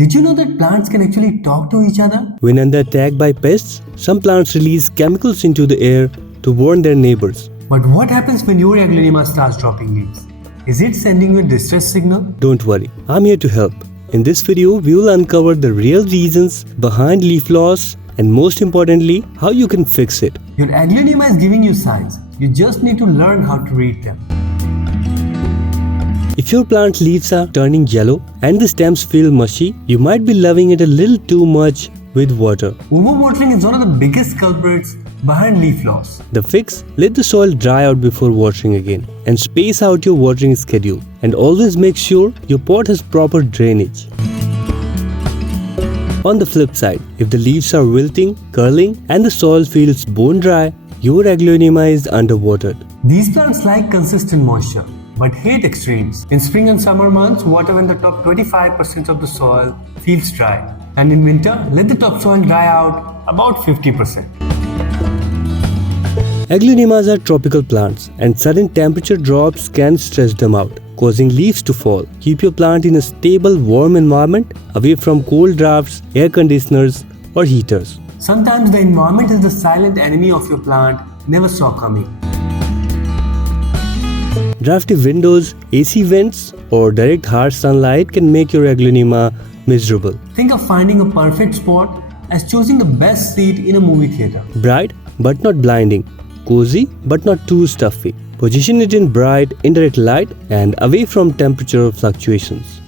Did you know that plants can actually talk to each other? When under attack by pests, some plants release chemicals into the air to warn their neighbors. But what happens when your Aglaonema starts dropping leaves? Is it sending you a distress signal? Don't worry, I'm here to help. In this video, we will uncover the real reasons behind leaf loss and most importantly, how you can fix it. Your Aglaonema is giving you signs. You just need to learn how to read them. If your plant leaves are turning yellow and the stems feel mushy, you might be loving it a little too much with water. Overwatering is one of the biggest culprits behind leaf loss. The fix: let the soil dry out before watering again and space out your watering schedule. And always make sure your pot has proper drainage. On the flip side, if the leaves are wilting, curling and the soil feels bone dry, your Aglaonema is underwatered. These plants like consistent moisture but hate extremes. In spring and summer months, water when the top 25% of the soil feels dry. And in winter, let the topsoil dry out about 50%. Aglaonemas are tropical plants and sudden temperature drops can stress them out, causing leaves to fall. Keep your plant in a stable, warm environment away from cold drafts, air conditioners or heaters. Sometimes the environment is the silent enemy of your plant never saw coming. Drafty windows, AC vents or direct harsh sunlight can make your Aglaonema miserable. Think of finding a perfect spot as choosing the best seat in a movie theater. Bright but not blinding, cozy but not too stuffy. Position it in bright, indirect light and away from temperature fluctuations.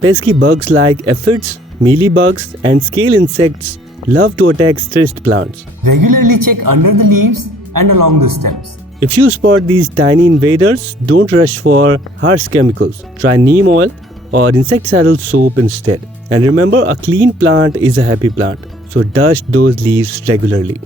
Pesky bugs like aphids, mealybugs and scale insects love to attack stressed plants. Regularly check under the leaves and along the stems. If you spot these tiny invaders, don't rush for harsh chemicals. Try neem oil or insecticidal soap instead. And remember, a clean plant is a happy plant. So dust those leaves regularly.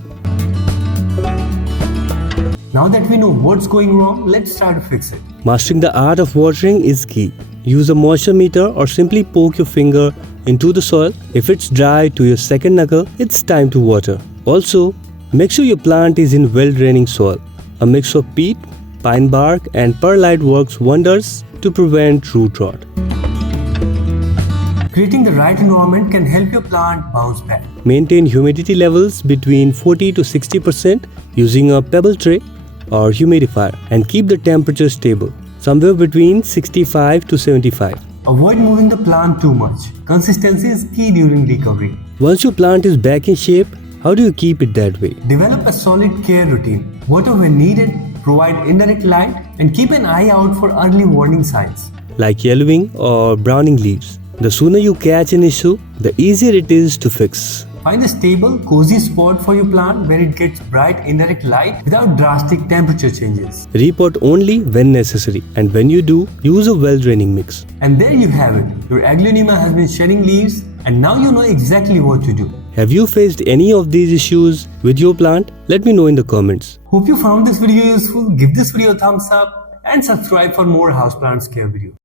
Now that we know what's going wrong, let's try to fix it. Mastering the art of watering is key. Use a moisture meter or simply poke your finger into the soil. If it's dry to your second knuckle, it's time to water. Also, make sure your plant is in well-draining soil. A mix of peat, pine bark and perlite works wonders to prevent root rot. Creating the right environment can help your plant bounce back. Maintain humidity levels between 40 to 60% using a pebble tray or humidifier and keep the temperature stable, somewhere between 65 to 75. Avoid moving the plant too much. Consistency is key during recovery. Once your plant is back in shape, how do you keep it that way? Develop a solid care routine. Water when needed, provide indirect light, and keep an eye out for early warning signs like yellowing or browning leaves. The sooner you catch an issue, the easier it is to fix. Find a stable, cozy spot for your plant where it gets bright indirect light without drastic temperature changes. Repot only when necessary, and when you do, use a well-draining mix. And there you have it. Your Aglaonema has been shedding leaves and now you know exactly what to do. Have you faced any of these issues with your plant? Let me know in the comments. Hope you found this video useful. Give this video a thumbs up and subscribe for more houseplants care videos.